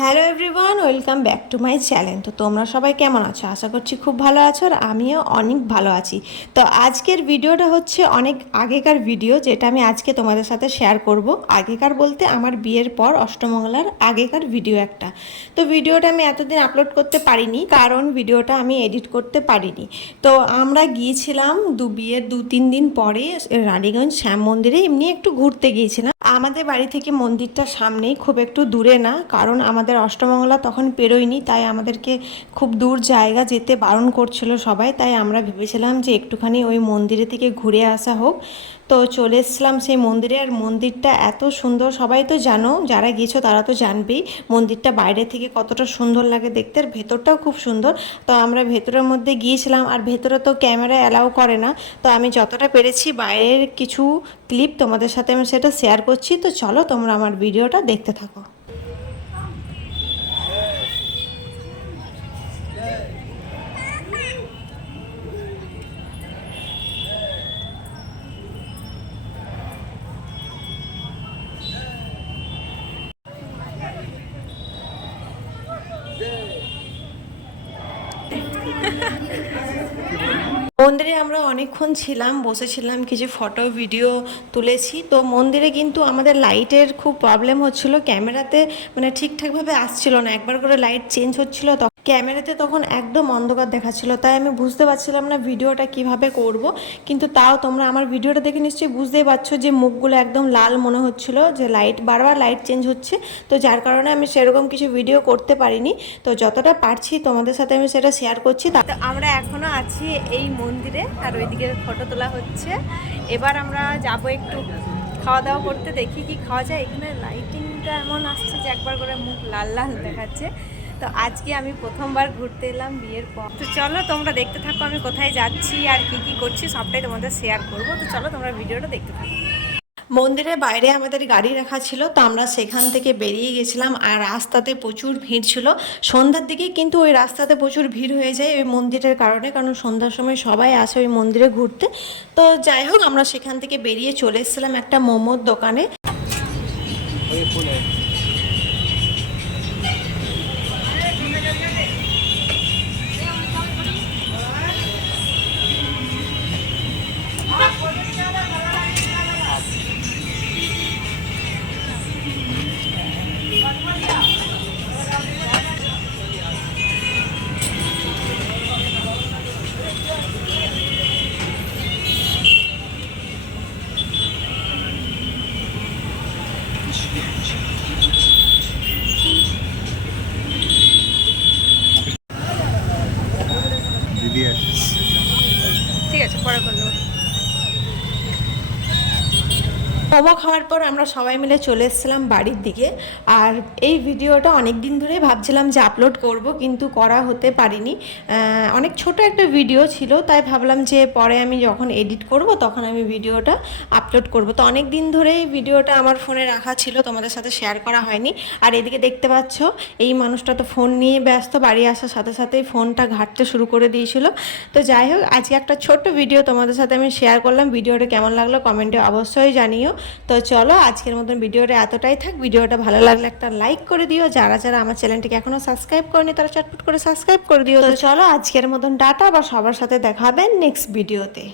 Hello everyone, welcome back to my channel. তো তোমরা সবাই কেমন আছো? আশা করছি খুব ভালো আছো, আর আমিও অনেক ভালো আছি। তো আজকের ভিডিওটা হচ্ছে অনেক আগেকার ভিডিও, যেটা আমি আজকে তোমাদের সাথে শেয়ার করব। আগেকার বলতে আমার বিয়ের পর অষ্টমঙ্গলার আগেকার ভিডিও একটা। তো ভিডিওটা আমি এতদিন আপলোড করতে পারিনি, কারণ ভিডিওটা আমি এডিট করতে পারিনি। তো আমরা গিয়েছিলাম বিয়ের 2-3 দিন পরে রানীগঞ্জ শ্যাম মন্দিরে এমনি একটু ঘুরতে গিয়েছিলাম। আমাদের বাড়ি থেকে মন্দিরটা সামনেই, খুব একটু দূরে না, কারণ আমাদের অষ্টমঙ্গলা তখন পেরোয়নি, তাই আমাদেরকে খুব দূর জায়গা যেতে বারণ করছিল সবাই। তাই আমরা ভেবেছিলাম যে একটুখানি ওই মন্দিরে থেকে ঘুরে আসা হোক। তো চলে এসেছিলাম সেই মন্দিরে। আর মন্দিরটা এত সুন্দর, সবাই তো জানো, যারা গিয়েছো তারা তো জানবেই মন্দিরটা বাইরে থেকে কতটা সুন্দর লাগে দেখতে, আর ভেতরটাও খুব সুন্দর। তো আমরা ভেতরের মধ্যে গিয়েছিলাম, আর ভেতরে তো ক্যামেরা অ্যালাউ করে না। তো আমি যতটা পেরেছি বাইরের কিছু ক্লিপ তোমাদের সাথে আমি সেটা শেয়ার করছি। তো চলো তোমরা আমার ভিডিওটা দেখতে থাকো। মন্দিরে আমরা অনেকক্ষণ ছিলাম, বসেছিলাম, কিছু ফটো ভিডিও তুলেছি। তো মন্দিরে কিন্তু আমাদের লাইটের খুব প্রবলেম হচ্ছিল, ক্যামেরাতে মানে ঠিকঠাকভাবে আসছিল না, একবার করে লাইট চেঞ্জ হচ্ছিল। তো ক্যামেরাতে তখন একদম অন্ধকার দেখাচ্ছিল, তাই আমি বুঝতে পারছিলাম না ভিডিওটা কিভাবে করব। কিন্তু তাও তোমরা আমার ভিডিওটা দেখে নিশ্চয়ই বুঝতেই পারছো যে মুখগুলো একদম লাল মনে হচ্ছিল, যে বারবার লাইট চেঞ্জ হচ্ছে। তো যার কারণে আমি সেরকম কিছু ভিডিও করতে পারিনি। তো যতটা পারছি তোমাদের সাথে আমি সেটা শেয়ার করছি। তো আমরা এখনো আছি এই মন্দিরে, আর ওইদিকে ফটো তোলা হচ্ছে। এবার আমরা যাব একটু খাওয়া দাওয়া করতে, দেখি কি খাওয়া যায়। এখানে লাইটিংটা এমন আসছে যে একবার করে মুখ লাল লাল দেখাচ্ছে। তো আজকে আমি প্রথমবার ঘুরতে এলাম বিয়ের পর। তো চলো তোমরা দেখতে থাকো আমি কোথায় যাচ্ছি আর কি করছি, সবটাই তোমাদের শেয়ার করবো। তো চলো তোমরা ভিডিওটা দেখতে থাকো। মন্দিরের বাইরে আমাদের গাড়ি রাখা ছিল, তো আমরা সেখান থেকে বেরিয়ে গেছিলাম। আর রাস্তাতে প্রচুর ভিড় ছিল সন্ধ্যার দিকে, কিন্তু ওই রাস্তাতে প্রচুর ভিড় হয়ে যায় ওই মন্দিরের কারণে, কারণ সন্ধ্যার সময় সবাই আসে ওই মন্দিরে ঘুরতে। তো যাই হোক, আমরা সেখান থেকে বেরিয়ে চলে এসেছিলাম একটা মোমোর দোকানে। দিদি আছে, ঠিক আছে, পরে করলো। মোমো খাওয়ার পর আমরা সবাই মিলে চলে এসেছিলাম বাড়ির দিকে। আর এই ভিডিওটা অনেক দিন ধরেই ভাবছিলাম যে আপলোড করব, কিন্তু করা হতে পারিনি। অনেক ছোট একটা ভিডিও ছিল, তাই ভাবলাম যে পরে আমি যখন এডিট করব তখন আমি ভিডিওটা আপলোড করব। তো অনেক দিন ধরেই ভিডিওটা আমার ফোনে রাখা ছিল, তোমাদের সাথে শেয়ার করা হয়নি। আর এদিকে দেখতে পাচ্ছ এই মানুষটা তো ফোন নিয়ে ব্যস্ত, বাড়ি আসার সাথে সাথেই ফোনটা ঘাঁটতে শুরু করে দিয়েছিল। তো যাই হোক, আজকে একটা ছোট্ট ভিডিও তোমাদের সাথে আমি শেয়ার করলাম। ভিডিওটা কেমন লাগলো কমেন্টে অবশ্যই জানিও। তো চলো আজকের মতন ভিডিওটা এতটাই থাক। ভিডিওটা ভালো লাগলে একটা লাইক করে দিও, যারা যারা আমার চ্যানেলটিকে এখনো সাবস্ক্রাইব করেনি তারা চটপট করে সাবস্ক্রাইব করে দিও। তো চলো আজকের মতন টাটা, বা সবার সাথে দেখা হবে নেক্সট ভিডিওতে।